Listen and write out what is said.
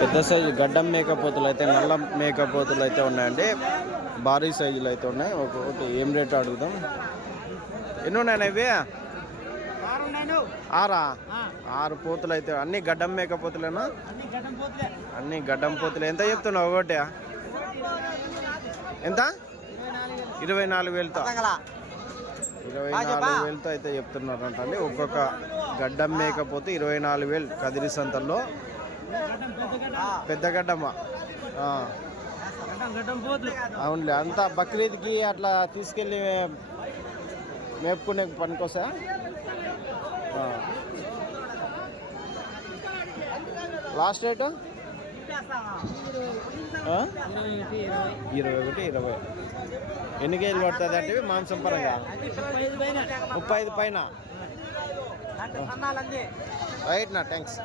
పెద్ద సైజు గడ్డం మేకపోతులు అయితే నల్ల మేకపోతులు అయితే ఉన్నాయండి. భారీ సైజులు అయితే ఉన్నాయి. ఒక్కొక్కటి ఏం రేట్ అడుగుదాం. ఎన్ని ఉన్నాయి ఇవి ఆరా? ఆరు పోతులు అయితే. అన్ని గడ్డం మేకపోతులేనా? అన్ని గడ్డం పోతులు. ఎంత చెప్తున్నావు ఒకటి? ఎంత? ఇరవై నాలుగు వేలతో. ఇరవై నాలుగు వేలతో అయితే చెప్తున్నారంట అండి ఒక్కొక్క గడ్డం మేకపోతే ఇరవై నాలుగు వేలు కదిరి సంతల్లో. పెద్ద గడ్డమ్మ. అవునులే అంతా బక్రీద్కి అట్లా తీసుకెళ్ళి మేపుకునే పనికోసా. Last rate? ఇరవై ఒకటి ఇరవై. ఎన్ని కేజీలు పడుతుంది అంటే మాంసం పరంగా? ముప్పై ఐదు పైన. రైట్ నా థ్యాంక్స్